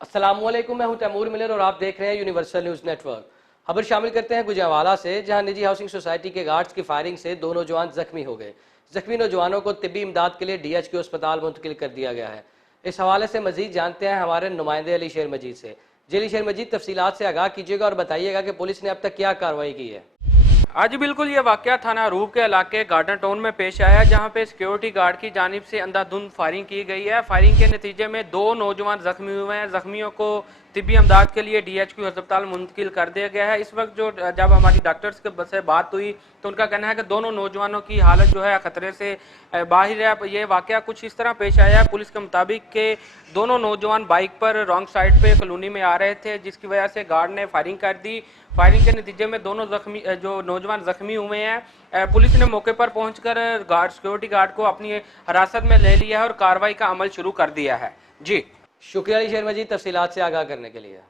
अस्सलामुअलैकुम, मैं हूं तैमूर मिलर और आप देख रहे हैं यूनिवर्सल न्यूज़ नेटवर्क। खबर शामिल करते हैं गुजरांवाला से, जहां निजी हाउसिंग सोसाइटी के गार्ड्स की फायरिंग से 2 नौजवान जख्मी हो गए। जख्मी नौजवानों को तिब्बी इमदाद के लिए DHQ अस्पताल मुंतकिल कर दिया गया है। इस हवाले से मजीद जानते हैं हमारे नुमाइंदे अली शेर मजीद से। जी अली शेर मजीद, तफसीलात से आगाह कीजिएगा और बताइएगा कि पुलिस ने अब तक क्या कार्रवाई की है। आज बिल्कुल ये वाकया थाना रूप के इलाके गार्डन टाउन में पेश आया, जहां पे सिक्योरिटी गार्ड की जानिब से अंधाधुंध फायरिंग की गई है। फायरिंग के नतीजे में 2 नौजवान जख्मी हुए हैं। जख्मियों को तिब्बी अमदाद के लिए DHQ अस्पताल मुंतकिल कर दिया गया है। इस वक्त जब हमारी डॉक्टर्स के से बात हुई तो उनका कहना है कि दोनों नौजवानों की हालत जो है खतरे से बाहर है। ये वाकया कुछ इस तरह पेश आया है पुलिस के मुताबिक कि दोनों नौजवान बाइक पर रॉन्ग साइड पे कॉलोनी में आ रहे थे, जिसकी वजह से गार्ड ने फायरिंग कर दी। फायरिंग के नतीजे में दोनों जो नौजवान जख्मी हुए हैं, पुलिस ने मौके पर पहुंचकर सिक्योरिटी गार्ड को अपनी हिरासत में ले लिया है और कार्रवाई का अमल शुरू कर दिया है। जी शुक्रिया अली शेर मजीद, तफसीलात से आगाह करने के लिए।